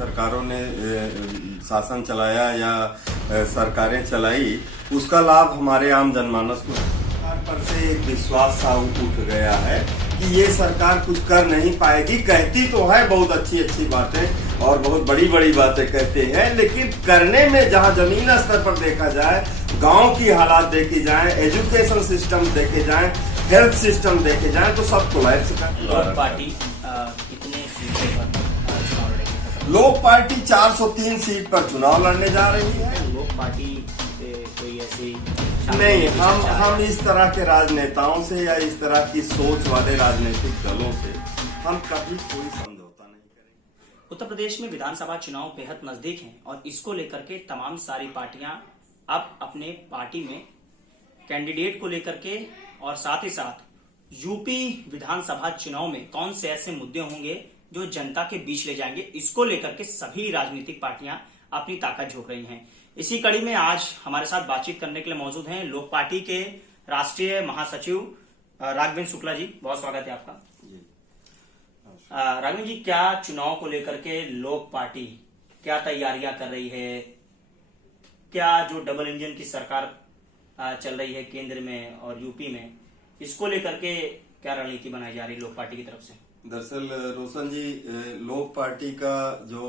सरकारों ने शासन चलाया या सरकारें चलाई, उसका लाभ हमारे आम जनमानस को सरकार पर से एक विश्वास सा उठ गया है कि ये सरकार कुछ कर नहीं पाएगी। कहती तो है बहुत अच्छी अच्छी बातें और बहुत बड़ी बड़ी बातें कहते हैं, लेकिन करने में जहां जमीन स्तर पर देखा जाए, गांव की हालात देखी जाए, एजुकेशन सिस्टम देखे जाए, हेल्थ सिस्टम देखे जाए, तो सब कोलैप्स कर। लोक पार्टी कितने सीटों पर चुनाव लड़ेगी? लोक पार्टी 403 सीट पर चुनाव लड़ने जा रही है। लोक पार्टी से कोई ऐसी नहीं, हम इस तरह के राजनेताओं से या इस तरह की सोच वाले राजनीतिक दलों से हम कभी कोई समझौता नहीं करेंगे। उत्तर प्रदेश में विधानसभा चुनाव बेहद नजदीक हैं और इसको लेकर के तमाम सारी पार्टियां अब अपने पार्टी में कैंडिडेट को लेकर के और साथ ही साथ यूपी विधानसभा चुनाव में कौन से ऐसे मुद्दे होंगे जो जनता के बीच ले जाएंगे, इसको लेकर के सभी राजनीतिक पार्टियां अपनी ताकत झोंक रही हैं। इसी कड़ी में आज हमारे साथ बातचीत करने के लिए मौजूद हैं लोक पार्टी के राष्ट्रीय महासचिव राघवेंद्र शुक्ला जी। बहुत स्वागत है आपका। राघवेंद्र जी, क्या चुनाव को लेकर के लोक पार्टी क्या तैयारियां कर रही है? क्या जो डबल इंजन की सरकार चल रही है केंद्र में और यूपी में, इसको लेकर के क्या रणनीति बनाई जा रही है लोक पार्टी की तरफ से? दरअसल रोशन जी, लोक पार्टी का जो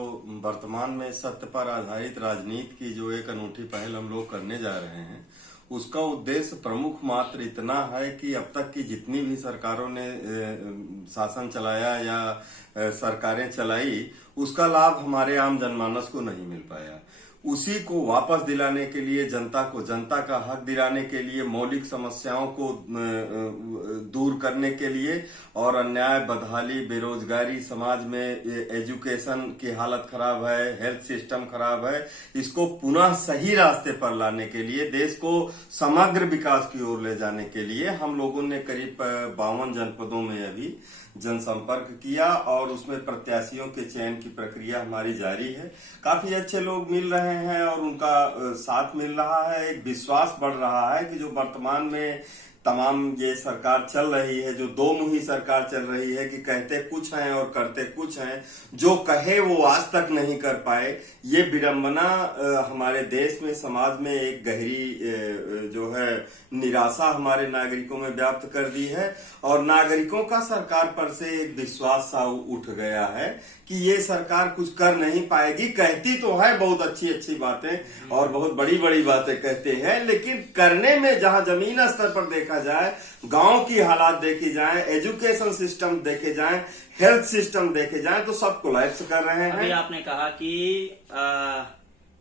वर्तमान में सत्य पर आधारित राजनीति की जो एक अनूठी पहल हम लोग करने जा रहे हैं, उसका उद्देश्य प्रमुख मात्र इतना है कि अब तक की जितनी भी सरकारों ने शासन चलाया या सरकारें चलाई, उसका लाभ हमारे आम जनमानस को नहीं मिल पाया। उसी को वापस दिलाने के लिए, जनता को जनता का हक दिलाने के लिए, मौलिक समस्याओं को दूर करने के लिए और अन्याय, बदहाली, बेरोजगारी, समाज में एजुकेशन की हालत खराब है, हेल्थ सिस्टम खराब है, इसको पुनः सही रास्ते पर लाने के लिए, देश को समग्र विकास की ओर ले जाने के लिए हम लोगों ने करीब 52 जनपदों में अभी जनसंपर्क किया और उसमें प्रत्याशियों के चयन की प्रक्रिया हमारी जारी है। काफी अच्छे लोग मिल रहे हैं और उनका साथ मिल रहा है। एक विश्वास बढ़ रहा है कि जो वर्तमान में तमाम ये सरकार चल रही है, जो दो मुही सरकार चल रही है कि कहते कुछ हैं और करते कुछ हैं, जो कहे वो आज तक नहीं कर पाए, ये विडंबना हमारे देश में, समाज में एक गहरी जो है निराशा हमारे नागरिकों में व्याप्त कर दी है और नागरिकों का सरकार पर से एक विश्वास सा उठ गया है कि ये सरकार कुछ कर नहीं पाएगी। कहती तो है बहुत अच्छी अच्छी बातें और बहुत बड़ी बड़ी बातें कहते हैं, लेकिन करने में जहां जमीन स्तर पर देखा जाए, गांव की हालात देखी जाए, एजुकेशन सिस्टम देखे जाए, हेल्थ सिस्टम देखे जाए, तो सब कोलैप्स कर रहे हैं। अभी आपने कहा कि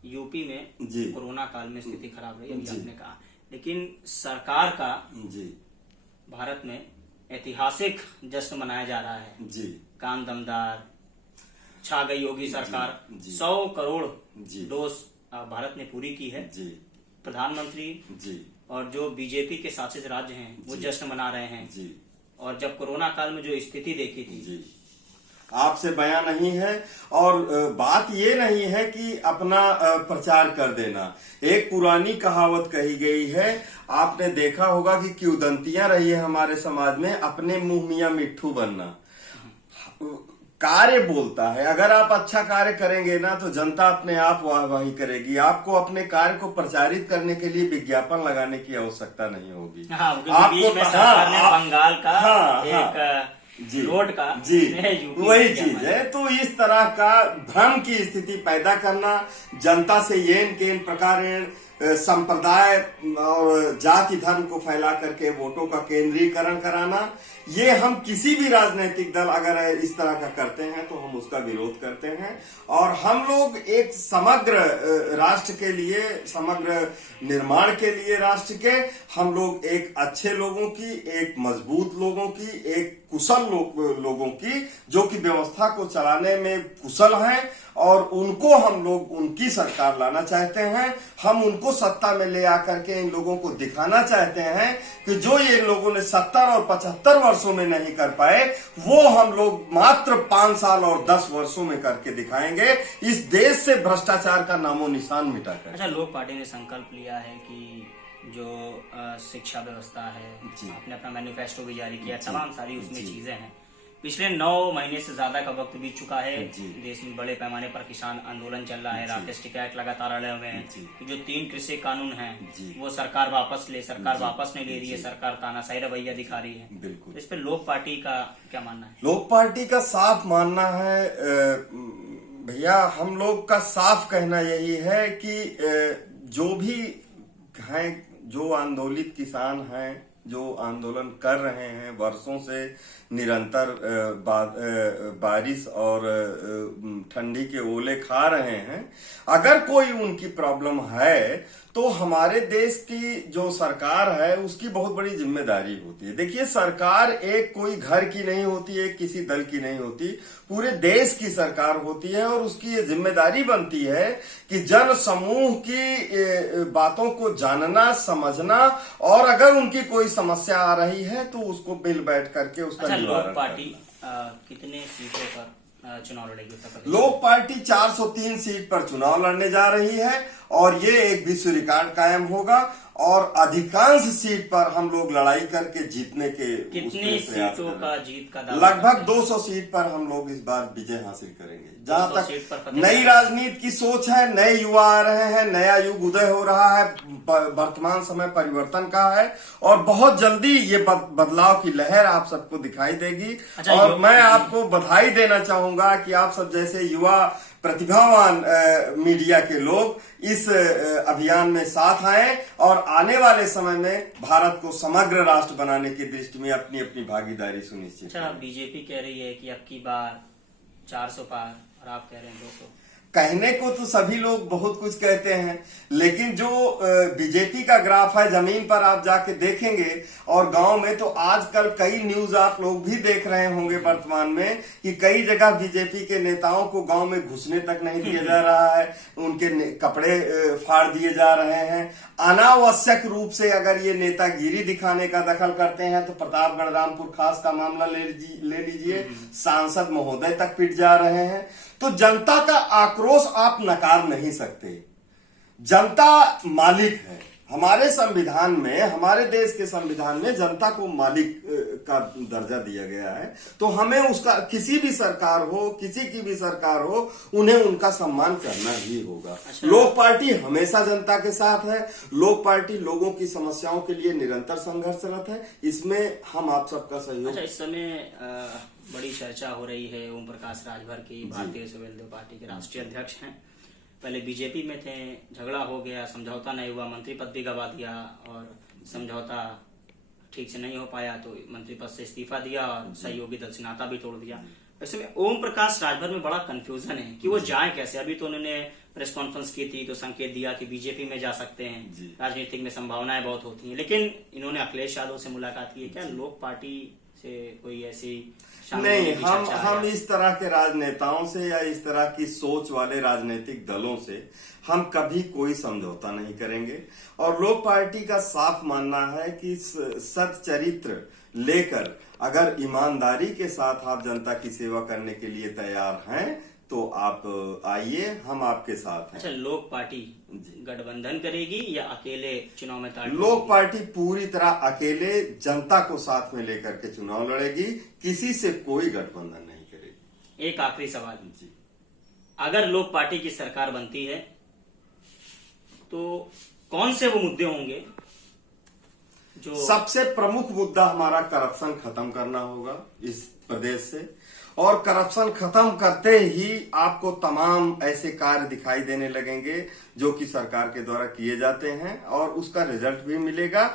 यूपी में जी कोरोना काल में स्थिति खराब रही, अभी आपने कहा, लेकिन सरकार का जी भारत में ऐतिहासिक जश्न मनाया जा रहा है। जी काम दमदार छा गई योगी सरकार। जी 100 करोड़ जी डोज भारत ने पूरी की है। जी प्रधानमंत्री जी और जो बीजेपी के शासित राज्य हैं वो जश्न मना रहे हैं। जी और जब कोरोना काल में जो स्थिति देखी थी, जी आपसे बयां नहीं है और बात ये नहीं है कि अपना प्रचार कर देना। एक पुरानी कहावत कही गई है, आपने देखा होगा कि किंवदंतियां रही है हमारे समाज में, अपने मुंह मियां मिट्ठू बनना। कार्य बोलता है, अगर आप अच्छा कार्य करेंगे ना तो जनता अपने आप वाहवाही करेगी। आपको अपने कार्य को प्रचारित करने के लिए विज्ञापन लगाने की आवश्यकता नहीं होगी। बीच में सरकार ने बंगाल का एक जी रोड का जी वही चीज है। तो इस तरह का भ्रम की स्थिति पैदा करना, जनता से येन केन प्रकार संप्रदाय और जाति धर्म को फैला करके वोटों का केंद्रीकरण कराना, ये हम किसी भी राजनीतिक दल अगर इस तरह का करते हैं तो हम उसका विरोध करते हैं। और हम लोग एक समग्र राष्ट्र के लिए, समग्र निर्माण के लिए राष्ट्र के, हम लोग एक अच्छे लोगों की, एक मजबूत लोगों की, एक कुशल लोगों की, जो कि व्यवस्था को चलाने में कुशल हैं और उनको हम लोग, उनकी सरकार लाना चाहते हैं। हम उनको सत्ता में ले आकर के इन लोगों को दिखाना चाहते हैं कि जो ये लोगों ने 70 और 75 वर्षों में नहीं कर पाए, वो हम लोग मात्र 5 साल और 10 वर्षों में करके दिखाएंगे, इस देश से भ्रष्टाचार का नामो निशान मिटाकर। अच्छा, लोक पार्टी ने संकल्प लिया है कि जो शिक्षा व्यवस्था है, आपने अपना मैनिफेस्टो भी जारी किया, तमाम सारी उसमें चीजें हैं, पिछले 9 महीने से ज्यादा का वक्त बीत चुका है। जी। देश में बड़े पैमाने पर किसान आंदोलन चल रहा है, राकेश टिकैत लगातार अड़े हुए हैं। जी। जो 3 कृषि कानून हैं जी। वो सरकार वापस वापस नहीं ले रही है, सरकार तानाशाही रवैया दिखा रही है। बिल्कुल। तो इस पे लोक पार्टी का क्या मानना है? लोक पार्टी का साफ मानना है भैया, हम लोग का साफ कहना यही है कि जो भी हैं, जो आंदोलित किसान हैं, जो आंदोलन कर रहे हैं वर्षों से निरंतर बारिश और ठंडी के ओले खा रहे हैं, अगर कोई उनकी प्रॉब्लम है तो हमारे देश की जो सरकार है उसकी बहुत बड़ी जिम्मेदारी होती है। देखिए, सरकार एक कोई घर की नहीं होती, एक किसी दल की नहीं होती, पूरे देश की सरकार होती है और उसकी ये जिम्मेदारी बनती है कि जन समूह की बातों को जानना, समझना और अगर उनकी कोई समस्या आ रही है तो उसको मिल बैठ करके उसका निवारण लोक पार्टी कितने सीटों पर चुनाव लड़ेगी उत्तर प्रदेश? लोक पार्टी 403 सीट पर चुनाव लड़ने जा रही है और ये एक विश्व रिकॉर्ड कायम होगा और अधिकांश सीट पर हम लोग लड़ाई करके जीतने के कितनी सीटों का जीत का दावा? लगभग 200 सीट पर हम लोग इस बार विजय हासिल करेंगे। जहां 200 सीट पर तक नई राजनीति की सोच है, नए युवा आ रहे हैं, नया युग उदय हो रहा है, वर्तमान समय परिवर्तन का है और बहुत जल्दी ये बदलाव की लहर आप सबको दिखाई देगी। और मैं आपको बधाई देना चाहूंगा कि आप सब जैसे युवा प्रतिभावान मीडिया के लोग इस अभियान में साथ आए और आने वाले समय में भारत को समग्र राष्ट्र बनाने की दृष्टि में अपनी अपनी भागीदारी सुनिश्चित करें। बीजेपी कह रही है कि अब की बार 400 पार और आप कह रहे हैं 200। कहने को तो सभी लोग बहुत कुछ कहते हैं, लेकिन जो बीजेपी का ग्राफ है जमीन पर आप जाके देखेंगे और गांव में तो आजकल कई न्यूज आप लोग भी देख रहे होंगे वर्तमान में कि कई जगह बीजेपी के नेताओं को गांव में घुसने तक नहीं दिया जा रहा है, उनके कपड़े फाड़ दिए जा रहे हैं। अनावश्यक रूप से अगर ये नेतागिरी दिखाने का दखल करते हैं तो प्रतापगढ़ रामपुर खास का मामला ले लीजिए, सांसद महोदय तक पिट जा रहे हैं। तो जनता का आक्रोश आप नकार नहीं सकते। जनता मालिक है। हमारे संविधान में, हमारे देश के संविधान में जनता को मालिक का दर्जा दिया गया है, तो हमें उसका, किसी भी सरकार हो, किसी की भी सरकार हो, उन्हें उनका सम्मान करना ही होगा। लोक पार्टी हमेशा जनता के साथ है। लोक पार्टी लोगों की समस्याओं के लिए निरंतर संघर्षरत है। इसमें हम आप सबका सहयोग। इस समय बड़ी चर्चा हो रही है ओम प्रकाश राजभर की, भारतीय सुवेलदेव पार्टी के राष्ट्रीय अध्यक्ष हैं। पहले बीजेपी में थे, झगड़ा हो गया, समझौता नहीं हुआ, मंत्री पद भी गवा दिया और समझौता ठीक से नहीं हो पाया तो मंत्री पद से इस्तीफा दिया और सहयोगी दल से नाता भी तोड़ दिया। ऐसे में ओम प्रकाश राजभर में बड़ा कंफ्यूजन है कि वो जाए कैसे। अभी तो उन्होंने प्रेस कॉन्फ्रेंस की थी तो संकेत दिया कि बीजेपी में जा सकते हैं, राजनीतिक में संभावनाएं बहुत होती हैं, लेकिन इन्होंने अखिलेश यादव से मुलाकात की है। क्या लोक पार्टी से कोई ऐसी नहीं, हम इस तरह के राजनेताओं से या इस तरह की सोच वाले राजनीतिक दलों से हम कभी कोई समझौता नहीं करेंगे। और लोक पार्टी का साफ मानना है कि सच्चरित्र लेकर अगर ईमानदारी के साथ आप जनता की सेवा करने के लिए तैयार हैं तो आप आइए, हम आपके साथ हैं। अच्छा, लोक पार्टी गठबंधन करेगी या अकेले चुनाव में ताड़? लोक पार्टी पूरी तरह अकेले जनता को साथ में लेकर के चुनाव लड़ेगी, किसी से कोई गठबंधन नहीं करेगी। एक आखिरी सवाल जी, अगर लोक पार्टी की सरकार बनती है तो कौन से वो मुद्दे होंगे जो? सबसे प्रमुख मुद्दा हमारा करप्शन खत्म करना होगा इस प्रदेश से, और करप्शन खत्म करते ही आपको तमाम ऐसे कार्य दिखाई देने लगेंगे जो कि सरकार के द्वारा किए जाते हैं और उसका रिजल्ट भी मिलेगा।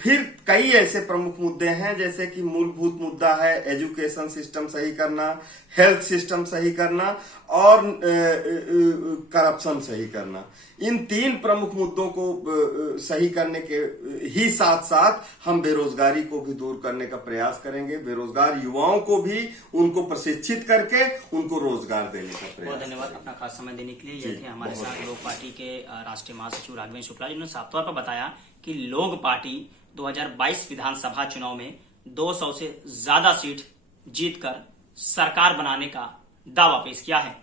फिर कई ऐसे प्रमुख मुद्दे हैं जैसे कि मूलभूत मुद्दा है एजुकेशन सिस्टम सही करना, हेल्थ सिस्टम सही करना और करप्शन सही करना। इन 3 प्रमुख मुद्दों को सही करने के ही साथ साथ हम बेरोजगारी को भी दूर करने का प्रयास करेंगे। बेरोजगार युवाओं को भी उनको प्रशिक्षित करके उनको रोजगार देने का प्रयास। बहुत धन्यवाद अपना खास समय देने के लिए। ये थे हमारे साथ लोक पार्टी के राष्ट्रीय महासचिव राघवेंद्र शुक्ला, जिन्होंने साफ तौर पर बताया कि लोक पार्टी 2022 विधानसभा चुनाव में 200 से ज्यादा सीट जीतकर सरकार बनाने का दावा पेश किया है।